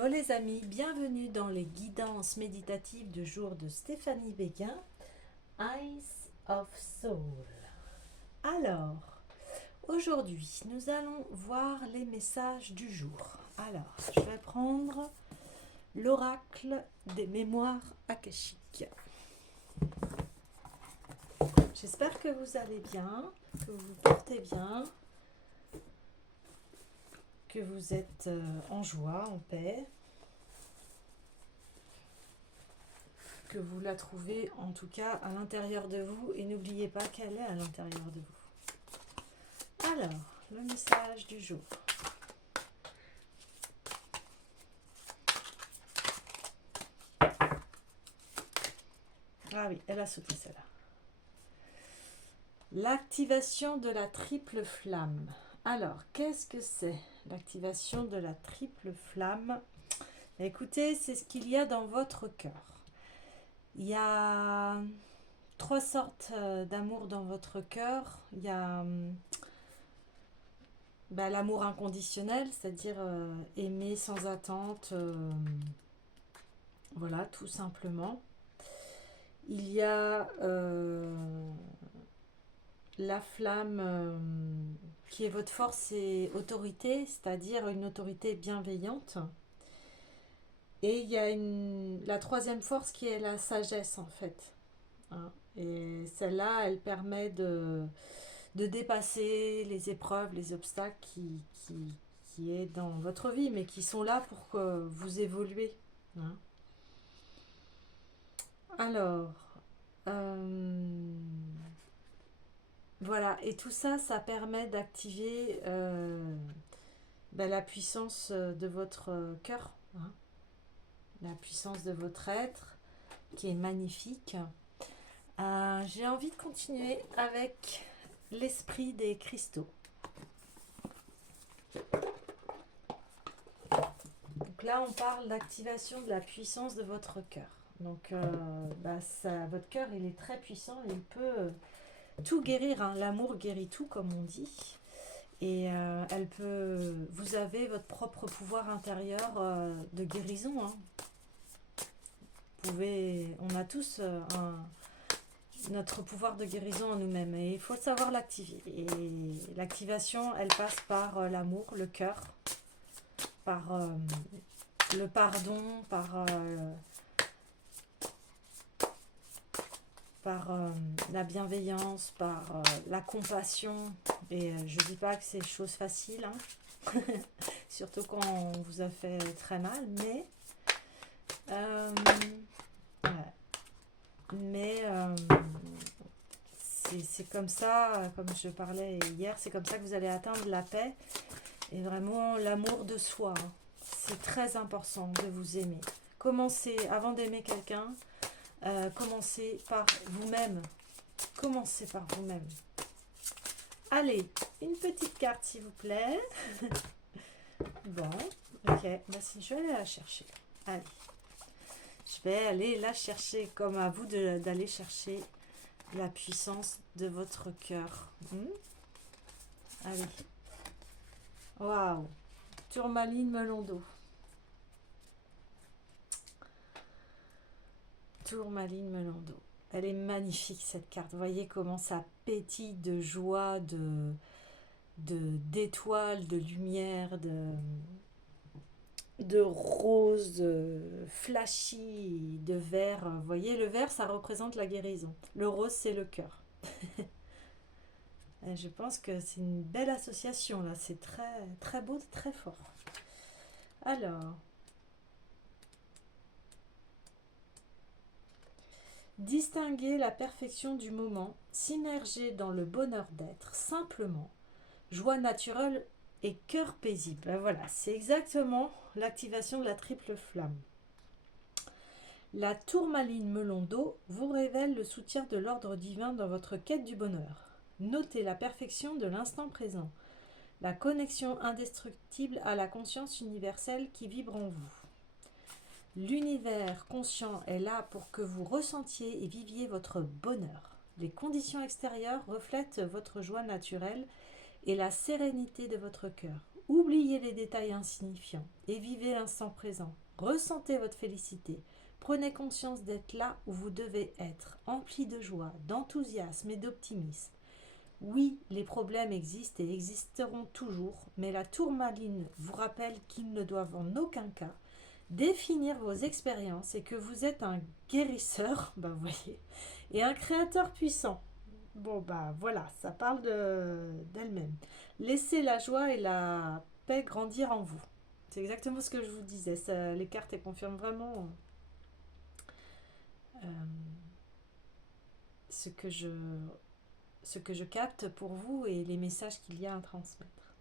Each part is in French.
Hello les amis, bienvenue dans les guidances méditatives du jour de Stéphanie Béguin, Eyes of Soul. Alors, aujourd'hui, nous allons voir les messages du jour. Alors, je vais prendre l'oracle des mémoires akashiques. J'espère que vous allez bien, que vous vous portez bien, que vous êtes en joie, en paix, que vous la trouvez en tout cas à l'intérieur de vous et n'oubliez pas qu'elle est à l'intérieur de vous. Alors, le message du jour. Ah oui, elle a sauté celle-là. L'activation de la triple flamme. Alors, qu'est-ce que c'est l'activation de la triple flamme? Écoutez, c'est ce qu'il y a dans votre cœur. Il y a trois sortes d'amour dans votre cœur. Il y a l'amour inconditionnel, c'est-à-dire aimer sans attente, voilà, tout simplement. Il y a la flamme qui est votre force et autorité, c'est-à-dire une autorité bienveillante. Et il y a la troisième force qui est la sagesse en fait. Hein. Et celle-là, elle permet de dépasser les épreuves, les obstacles qui est dans votre vie, mais qui sont là pour que vous évoluez. Hein. Alors, voilà, et tout ça, ça permet d'activer la puissance de votre cœur, hein, la puissance de votre être, qui est magnifique. J'ai envie de continuer avec l'esprit des cristaux. Donc là, on parle d'activation de la puissance de votre cœur. Donc, votre cœur, il est très puissant, il peut tout guérir. Hein. L'amour guérit tout, comme on dit. Et vous avez votre propre pouvoir intérieur de guérison. Hein. On a tous notre pouvoir de guérison en nous-mêmes et il faut savoir l'activer. Et l'activation, elle passe par l'amour, le cœur, par le pardon, par la bienveillance, par la compassion. Et je ne dis pas que c'est chose facile, hein. Surtout quand on vous a fait très mal, mais ouais. Mais c'est comme ça, comme je parlais hier, c'est comme ça que vous allez atteindre la paix et vraiment l'amour de soi. Hein. C'est très important de vous aimer. Commencez, avant d'aimer quelqu'un, commencez par vous-même. Commencez par vous-même. Allez, une petite carte s'il vous plaît. Bon, ok, si je vais aller la chercher. Allez. Je vais aller la chercher, comme à vous d'aller chercher la puissance de votre cœur. Allez. Waouh. Tourmaline melon d'eau. Tourmaline melon d'eau. Elle est magnifique cette carte. Vous voyez comment ça pétille de joie, d'étoiles, de lumière, de rose, flashy, de vert. Vous voyez, le vert, ça représente la guérison. Le rose, c'est le cœur. Je pense que c'est une belle association, là. C'est très, très beau, très fort. Alors, distinguer la perfection du moment, s'immerger dans le bonheur d'être, simplement, joie naturelle et cœur paisible. Ben voilà, c'est exactement l'activation de la triple flamme. La tourmaline melon d'eau vous révèle le soutien de l'ordre divin dans votre quête du bonheur. Notez la perfection de l'instant présent, la connexion indestructible à la conscience universelle qui vibre en vous. L'univers conscient est là pour que vous ressentiez et viviez votre bonheur. Les conditions extérieures reflètent votre joie naturelle et la sérénité de votre cœur. Oubliez les détails insignifiants et vivez l'instant présent. Ressentez votre félicité. Prenez conscience d'être là où vous devez être, empli de joie, d'enthousiasme et d'optimisme. Oui, les problèmes existent et existeront toujours, mais la tourmaline vous rappelle qu'ils ne doivent en aucun cas définir vos expériences et que vous êtes un guérisseur, vous voyez, et un créateur puissant. Bon, voilà, ça parle d'elle-même. Laissez la joie et la paix grandir en vous. C'est exactement ce que je vous disais. Ça, les cartes elles confirment vraiment euh, ce que je capte pour vous et les messages qu'il y a à transmettre.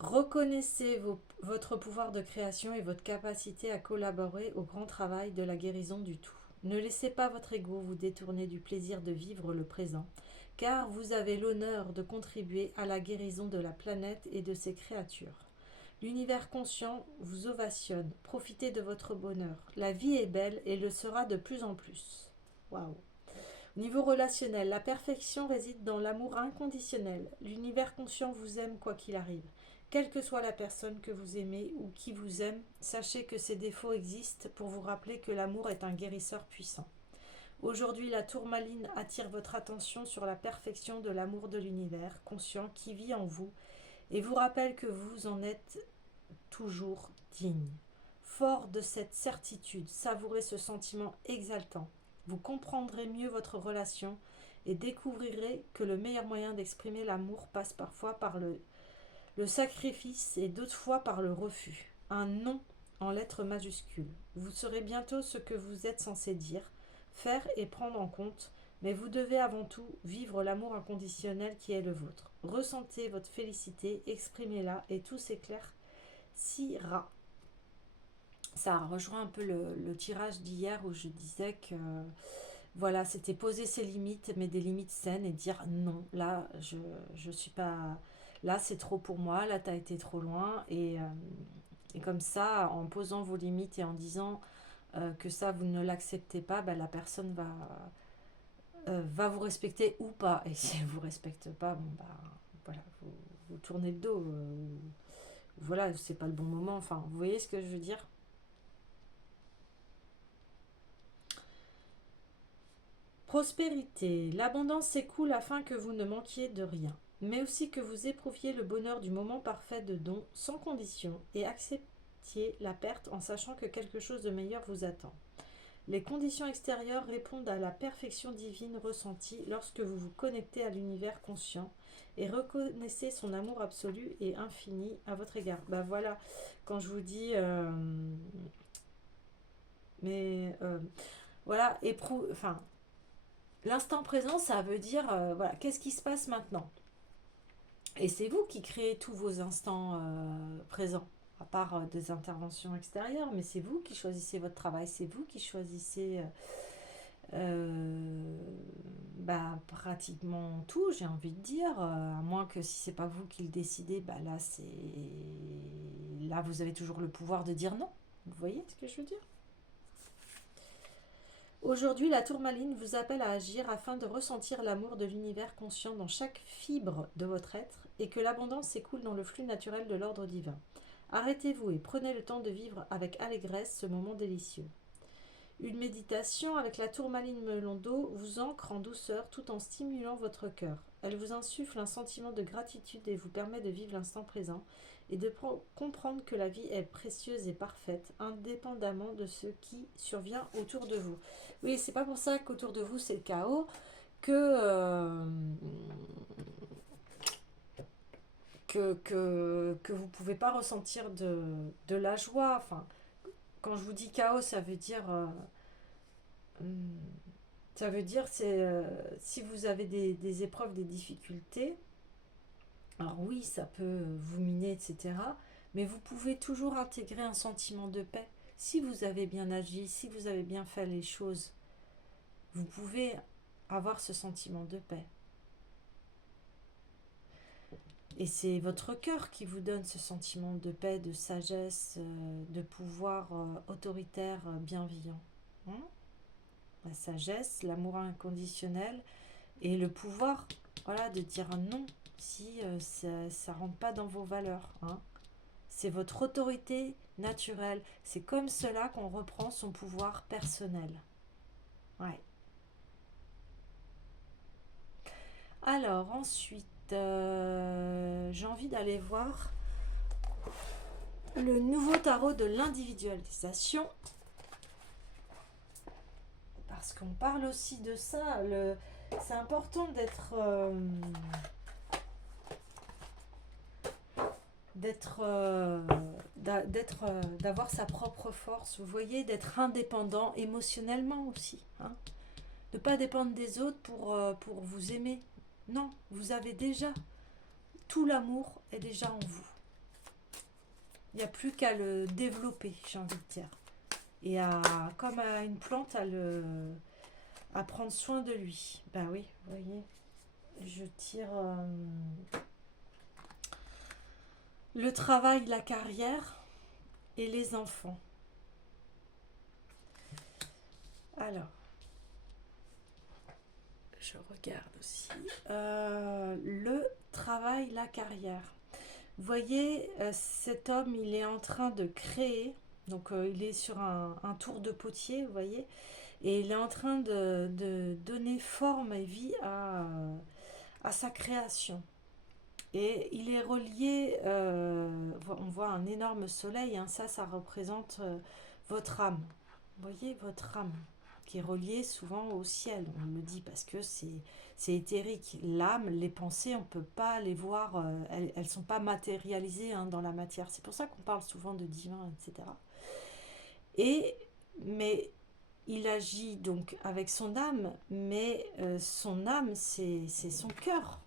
Reconnaissez votre pouvoir de création et votre capacité à collaborer au grand travail de la guérison du tout. Ne laissez pas votre ego vous détourner du plaisir de vivre le présent, car vous avez l'honneur de contribuer à la guérison de la planète et de ses créatures. L'univers conscient vous ovationne. Profitez de votre bonheur. La vie est belle et le sera de plus en plus. Waouh! Au niveau relationnel, la perfection réside dans l'amour inconditionnel. L'univers conscient vous aime quoi qu'il arrive. Quelle que soit la personne que vous aimez ou qui vous aime, sachez que ces défauts existent pour vous rappeler que l'amour est un guérisseur puissant. Aujourd'hui, la tourmaline attire votre attention sur la perfection de l'amour de l'univers conscient qui vit en vous et vous rappelle que vous en êtes toujours digne. Fort de cette certitude, savourez ce sentiment exaltant. Vous comprendrez mieux votre relation et découvrirez que le meilleur moyen d'exprimer l'amour passe parfois par le sacrifice et d'autres fois par le refus. Un non en lettres majuscules. Vous saurez bientôt ce que vous êtes censé dire, faire et prendre en compte, mais vous devez avant tout vivre l'amour inconditionnel qui est le vôtre. Ressentez votre félicité, exprimez-la et tout s'éclaircira. Ça rejoint un peu le tirage d'hier où je disais que voilà, c'était poser ses limites, mais des limites saines et dire non, là, je suis pas. Là, c'est trop pour moi, là, tu as été trop loin. Et comme ça, en posant vos limites et en disant que ça, vous ne l'acceptez pas, la personne va vous respecter ou pas. Et si elle ne vous respecte pas, voilà, vous tournez le dos. Voilà, c'est pas le bon moment. Enfin, vous voyez ce que je veux dire? Prospérité. L'abondance s'écoule afin que vous ne manquiez de rien, mais aussi que vous éprouviez le bonheur du moment parfait de don, sans condition, et acceptiez la perte en sachant que quelque chose de meilleur vous attend. Les conditions extérieures répondent à la perfection divine ressentie lorsque vous vous connectez à l'univers conscient et reconnaissez son amour absolu et infini à votre égard. Voilà, quand je vous dis... voilà, enfin, l'instant présent, ça veut dire, voilà, qu'est-ce qui se passe maintenant? Et c'est vous qui créez tous vos instants présents, à part des interventions extérieures, mais c'est vous qui choisissez votre travail, c'est vous qui choisissez pratiquement tout, j'ai envie de dire, à moins que si c'est pas vous qui le décidez, là vous avez toujours le pouvoir de dire non. Vous voyez ce que je veux dire? Aujourd'hui, la tourmaline vous appelle à agir afin de ressentir l'amour de l'univers conscient dans chaque fibre de votre être et que l'abondance s'écoule dans le flux naturel de l'ordre divin. Arrêtez-vous et prenez le temps de vivre avec allégresse ce moment délicieux. Une méditation avec la tourmaline melon d'eau vous ancre en douceur tout en stimulant votre cœur. Elle vous insuffle un sentiment de gratitude et vous permet de vivre l'instant présent et de comprendre que la vie est précieuse et parfaite, indépendamment de ce qui survient autour de vous. Oui, c'est pas pour ça qu'autour de vous c'est le chaos, que vous pouvez pas ressentir de la joie. Enfin, quand je vous dis chaos, ça veut dire c'est si vous avez des épreuves, des difficultés, alors oui, ça peut vous miner, etc. Mais vous pouvez toujours intégrer un sentiment de paix. Si vous avez bien agi, si vous avez bien fait les choses, vous pouvez avoir ce sentiment de paix. Et c'est votre cœur qui vous donne ce sentiment de paix, de sagesse, de pouvoir autoritaire, bienveillant. Hein? La sagesse, l'amour inconditionnel et le pouvoir, voilà, de dire non si ça rentre pas dans vos valeurs, hein. C'est votre autorité naturelle. C'est comme cela qu'on reprend son pouvoir personnel. Ouais. Alors, ensuite, j'ai envie d'aller voir le nouveau tarot de l'individualisation. Parce qu'on parle aussi de ça. C'est important d'avoir sa propre force, vous voyez, d'être indépendant émotionnellement aussi, hein. De ne pas dépendre des autres pour vous aimer. Non, vous avez déjà, tout l'amour est déjà en vous. Il n'y a plus qu'à le développer, j'ai envie de dire. Et comme à une plante, à prendre soin de lui. Ben oui, vous voyez, je tire le travail, la carrière et les enfants. Alors, je regarde aussi. Le travail, la carrière. Vous voyez, cet homme, il est en train de créer. Donc, il est sur un tour de potier, vous voyez. Et il est en train de donner forme et vie à sa création. Et il est relié, on voit un énorme soleil, hein, ça représente votre âme. Vous voyez, votre âme, qui est reliée souvent au ciel, on me dit, parce que c'est éthérique. L'âme, les pensées, on ne peut pas les voir, elles ne sont pas matérialisées, hein, dans la matière. C'est pour ça qu'on parle souvent de divin, etc. Mais il agit donc avec son âme, mais son âme, c'est son cœur.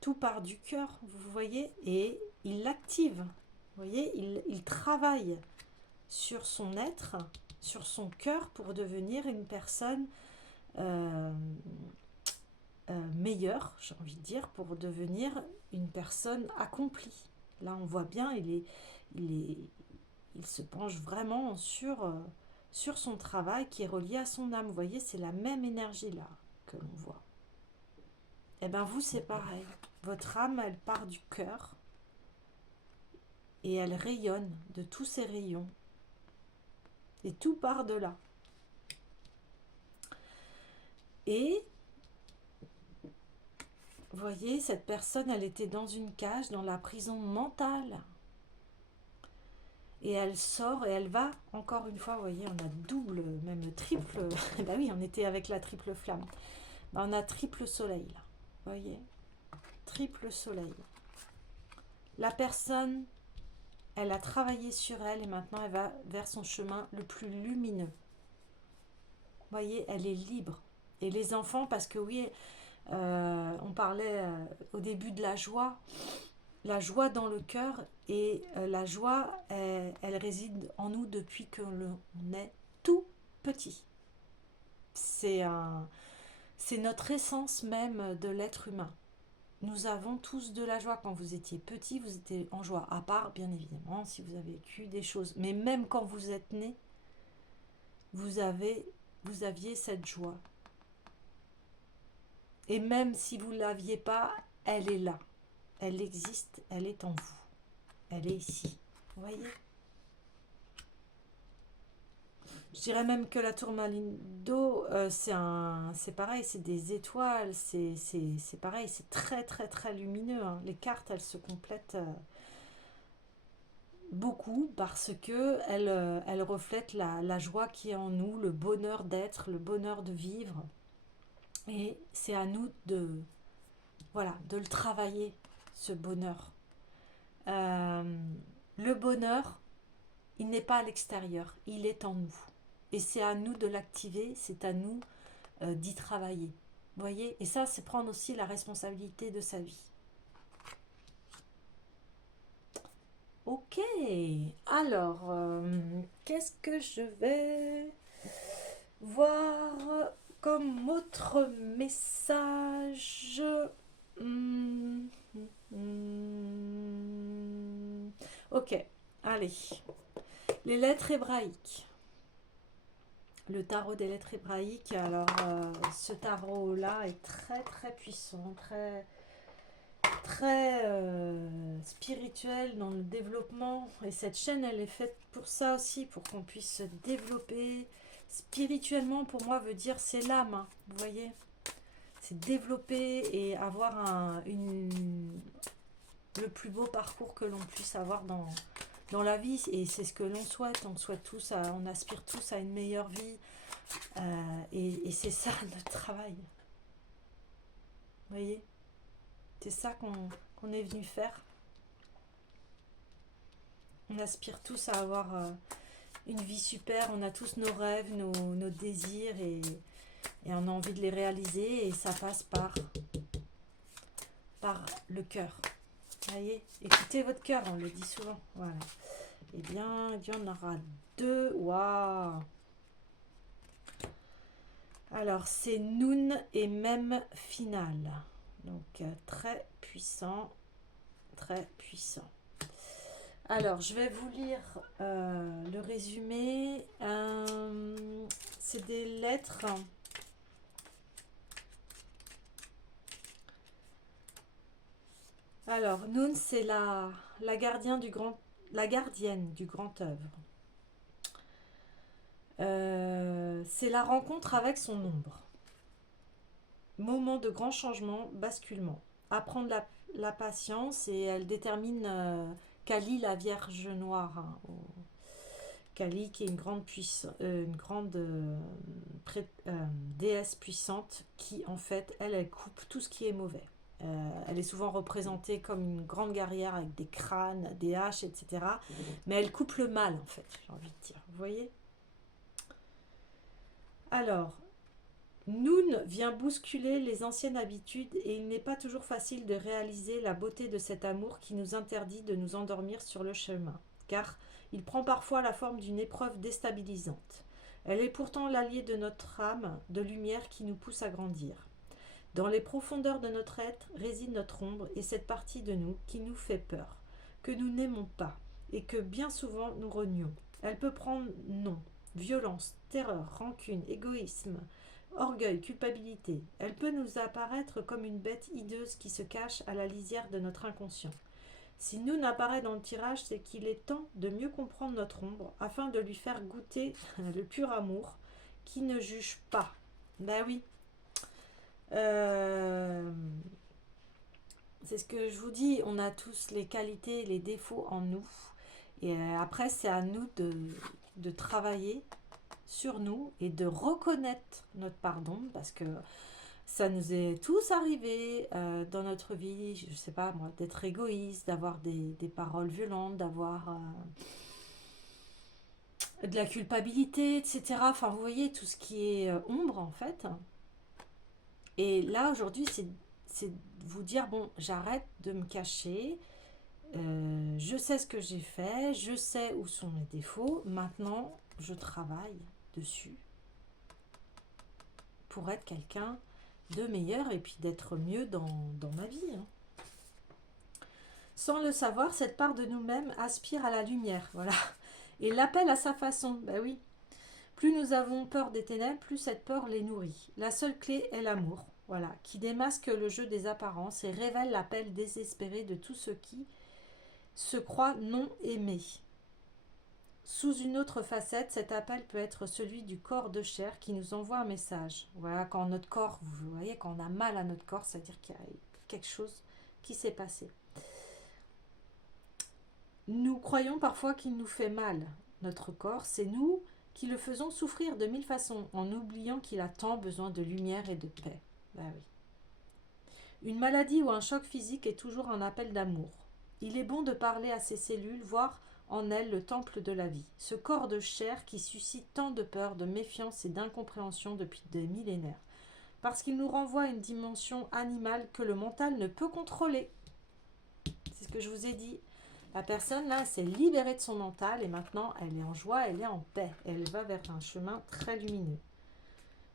Tout part du cœur, vous voyez, et il l'active. Vous voyez, il travaille sur son être, sur son cœur pour devenir une personne meilleure, j'ai envie de dire, pour devenir une personne accomplie. Là, on voit bien, il se penche vraiment sur son travail qui est relié à son âme. Vous voyez, c'est la même énergie là que l'on voit. Eh bien, vous, c'est pareil. Votre âme, elle part du cœur et elle rayonne de tous ses rayons. Et tout part de là. Et, vous voyez, cette personne, elle était dans une cage, dans la prison mentale. Et elle sort et elle va, encore une fois, vous voyez, on a double, même triple. Ben oui, on était avec la triple flamme. Ben on a triple soleil, là. Vous voyez, triple soleil. La personne, elle a travaillé sur elle et maintenant elle va vers son chemin le plus lumineux. Vous voyez, elle est libre. Et les enfants, parce que oui, on parlait au début de la joie dans le cœur, et la joie, elle réside en nous depuis que l'on est tout petit. C'est notre essence même de l'être humain. Nous avons tous de la joie. Quand vous étiez petit, vous étiez en joie, à part bien évidemment si vous avez vécu des choses. Mais même quand vous êtes né, vous aviez cette joie. Et même si vous ne l'aviez pas, elle est là. Elle existe, elle est en vous. Elle est ici. Vous voyez ? Je dirais même que la tourmaline d'eau, c'est pareil, c'est des étoiles, c'est pareil, c'est très très très lumineux, hein. Les cartes, elles se complètent beaucoup parce que elles reflètent la joie qui est en nous, le bonheur d'être, le bonheur de vivre. Et c'est à nous voilà, de le travailler, ce bonheur. Le bonheur, il n'est pas à l'extérieur, il est en nous. Et c'est à nous de l'activer, c'est à nous d'y travailler. Vous voyez ? Et ça, c'est prendre aussi la responsabilité de sa vie. Ok, alors, qu'est-ce que je vais voir comme autre message? Ok, allez. Les lettres hébraïques. le tarot des lettres hébraïques. Alors, ce tarot-là est très très puissant, très très spirituel dans le développement. Et cette chaîne, elle est faite pour ça aussi, pour qu'on puisse se développer spirituellement. Pour moi, veut dire c'est l'âme, hein, vous voyez. C'est développer et avoir le plus beau parcours que l'on puisse avoir dans la vie. Et c'est ce que l'on souhaite. On souhaite tous, on aspire tous à une meilleure vie. Et c'est ça notre travail. Vous voyez, c'est ça qu'on est venu faire. On aspire tous à avoir une vie super. On a tous nos rêves, nos désirs et on a envie de les réaliser. Et ça passe par le cœur. Vous voyez, écoutez votre cœur, on le dit souvent. Voilà. Eh bien, il y en aura 2. Waouh! Alors, c'est Noun et même final. Donc, très puissant. Très puissant. Alors, je vais vous lire le résumé. C'est des lettres. Alors, Noun, c'est la gardienne du grand œuvre. C'est la rencontre avec son ombre. Moment de grand changement, basculement. Apprendre la patience et elle détermine Kali, la Vierge Noire. Hein, Kali qui est une grande déesse puissante qui en fait, elle coupe tout ce qui est mauvais. Elle est souvent représentée comme une grande guerrière avec des crânes, des haches, etc. Mais elle coupe le mal en fait, j'ai envie de dire. Vous voyez ? Alors, Noun vient bousculer les anciennes habitudes et il n'est pas toujours facile de réaliser la beauté de cet amour qui nous interdit de nous endormir sur le chemin, car il prend parfois la forme d'une épreuve déstabilisante. Elle est pourtant l'allié de notre âme de lumière qui nous pousse à grandir. Dans les profondeurs de notre être réside notre ombre et cette partie de nous qui nous fait peur, que nous n'aimons pas et que bien souvent nous renions. Elle peut prendre nom, violence, terreur, rancune, égoïsme, orgueil, culpabilité. Elle peut nous apparaître comme une bête hideuse qui se cache à la lisière de notre inconscient. Si nous n'apparaît dans le tirage, c'est qu'il est temps de mieux comprendre notre ombre afin de lui faire goûter le pur amour qui ne juge pas. Ben oui. C'est ce que je vous dis, on a tous les qualités et les défauts en nous. Et après, c'est à nous de travailler sur nous et de reconnaître notre pardon parce que ça nous est tous arrivé dans notre vie, je sais pas moi, d'être égoïste, d'avoir des paroles violentes, d'avoir de la culpabilité, etc. Enfin, vous voyez, tout ce qui est ombre en fait. Et là, aujourd'hui, c'est de vous dire, bon, j'arrête de me cacher, je sais ce que j'ai fait, je sais où sont mes défauts, maintenant, je travaille dessus pour être quelqu'un de meilleur et puis d'être mieux dans ma vie. Hein. Sans le savoir, cette part de nous-mêmes aspire à la lumière, voilà, et l'appelle à sa façon, ben oui. Plus nous avons peur des ténèbres, plus cette peur les nourrit. La seule clé est l'amour, voilà, qui démasque le jeu des apparences et révèle l'appel désespéré de tous ceux qui se croient non aimés. Sous une autre facette, cet appel peut être celui du corps de chair qui nous envoie un message. Voilà, quand notre corps, vous voyez, quand on a mal à notre corps, c'est-à-dire qu'il y a quelque chose qui s'est passé. Nous croyons parfois qu'il nous fait mal, notre corps, c'est nous qui le faisons souffrir de mille façons, en oubliant qu'il a tant besoin de lumière et de paix. Ben oui. Une maladie ou un choc physique est toujours un appel d'amour. Il est bon de parler à ces cellules, voir en elles le temple de la vie, ce corps de chair qui suscite tant de peur, de méfiance et d'incompréhension depuis des millénaires, parce qu'il nous renvoie à une dimension animale que le mental ne peut contrôler. C'est ce que je vous ai dit. La personne là s'est libérée de son mental et maintenant elle est en joie, elle est en paix, elle va vers un chemin très lumineux.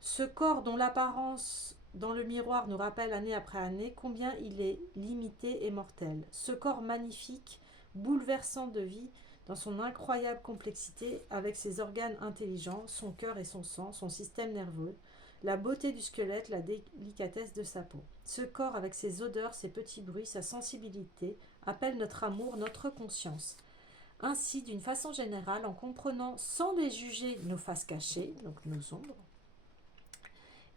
Ce corps dont l'apparence dans le miroir nous rappelle année après année combien il est limité et mortel. Ce corps magnifique, bouleversant de vie, dans son incroyable complexité, avec ses organes intelligents, son cœur et son sang, son système nerveux, la beauté du squelette, la délicatesse de sa peau. Ce corps, avec ses odeurs, ses petits bruits, sa sensibilité, appelle notre amour, notre conscience. Ainsi, d'une façon générale, en comprenant sans les juger nos faces cachées, donc nos ombres,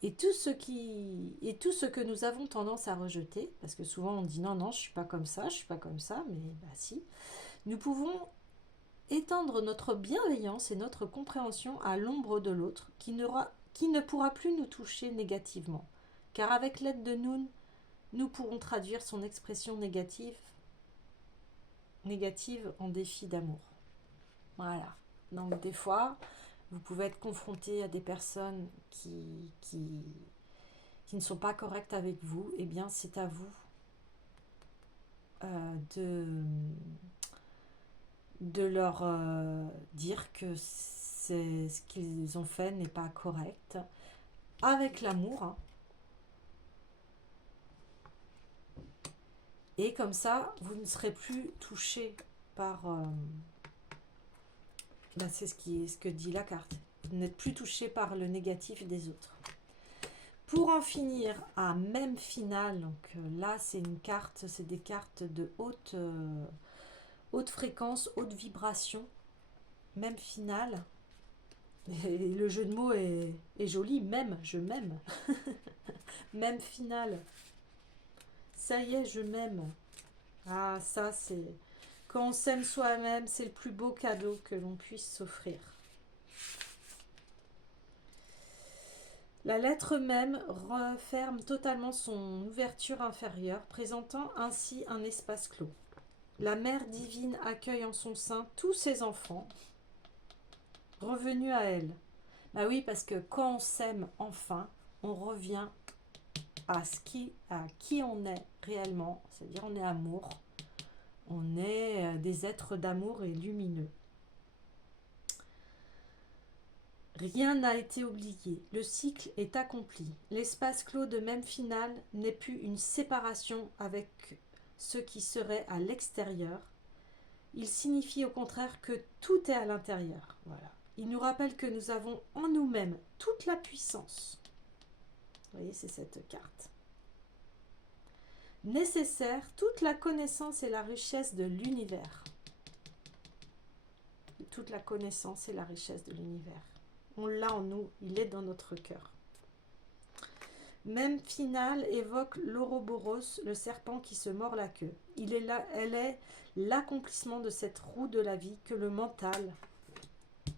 et tout ce que nous avons tendance à rejeter, parce que souvent on dit non, non, je ne suis pas comme ça, je ne suis pas comme ça, mais bah si, nous pouvons étendre notre bienveillance et notre compréhension à l'ombre de l'autre qui ne pourra plus nous toucher négativement. Car avec l'aide de nous pourrons traduire son expression négative en défi d'amour. Voilà. Donc des fois, vous pouvez être confronté à des personnes qui ne sont pas correctes avec vous. Eh bien, c'est à vous de leur dire que ce qu'ils ont fait n'est pas correct, avec l'amour, hein. Et comme ça, vous ne serez plus touché par... c'est ce que dit la carte. Vous n'êtes plus touché par le négatif des autres. Pour en finir à même finale, donc là c'est une carte, c'est des cartes de haute fréquence, haute vibration, même finale. Et le jeu de mots est joli, même, je m'aime. Même finale. Ça y est, je m'aime. Ah, ça c'est... Quand on s'aime soi-même, c'est le plus beau cadeau que l'on puisse s'offrir. La lettre même referme totalement son ouverture inférieure, présentant ainsi un espace clos. La Mère divine accueille en son sein tous ses enfants, revenus à elle. Bah oui, parce que quand on s'aime enfin, on revient à qui on est réellement, c'est-à-dire on est amour, on est des êtres d'amour et lumineux. Rien n'a été oublié, le cycle est accompli. L'espace clos de même finale n'est plus une séparation avec ce qui serait à l'extérieur. Il signifie au contraire que tout est à l'intérieur. Voilà. Il nous rappelle que nous avons en nous-mêmes toute la puissance. Vous voyez, c'est cette carte. Nécessaire, toute la connaissance et la richesse de l'univers. Toute la connaissance et la richesse de l'univers. On l'a en nous, il est dans notre cœur. Même finale évoque l'Ouroboros, le serpent qui se mord la queue. Elle est l'accomplissement de cette roue de la vie que le mental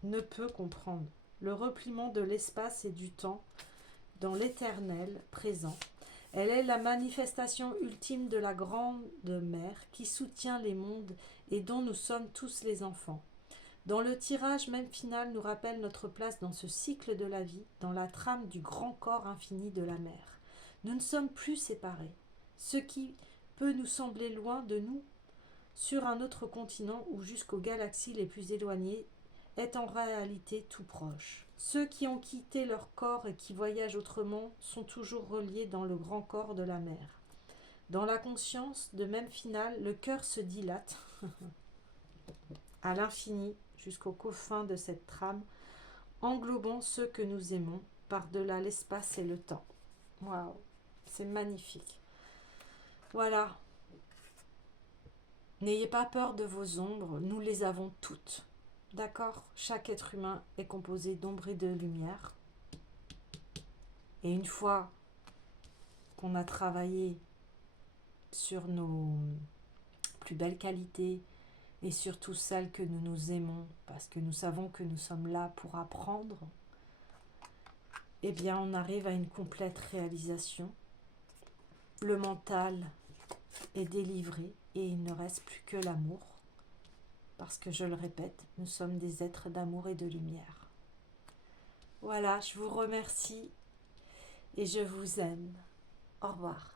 ne peut comprendre. Le repliement de l'espace et du temps dans l'éternel présent. Elle est la manifestation ultime de la grande mère qui soutient les mondes et dont nous sommes tous les enfants. Dans le tirage même final nous rappelle notre place dans ce cycle de la vie, dans la trame du grand corps infini de la mer. Nous ne sommes plus séparés. Ce qui peut nous sembler loin de nous, sur un autre continent ou jusqu'aux galaxies les plus éloignées, est en réalité tout proche. Ceux qui ont quitté leur corps et qui voyagent autrement sont toujours reliés dans le grand corps de la mer. Dans la conscience de même finale, le cœur se dilate à l'infini jusqu'aux confins de cette trame, englobant ceux que nous aimons par-delà l'espace et le temps. Waouh, c'est magnifique. Voilà. N'ayez pas peur de vos ombres, nous les avons toutes. D'accord? Chaque être humain est composé d'ombre et de lumière. Et une fois qu'on a travaillé sur nos plus belles qualités et surtout celles que nous nous aimons, parce que nous savons que nous sommes là pour apprendre, eh bien on arrive à une complète réalisation. Le mental est délivré et il ne reste plus que l'amour. Parce que, je le répète, nous sommes des êtres d'amour et de lumière. Voilà, je vous remercie et je vous aime. Au revoir.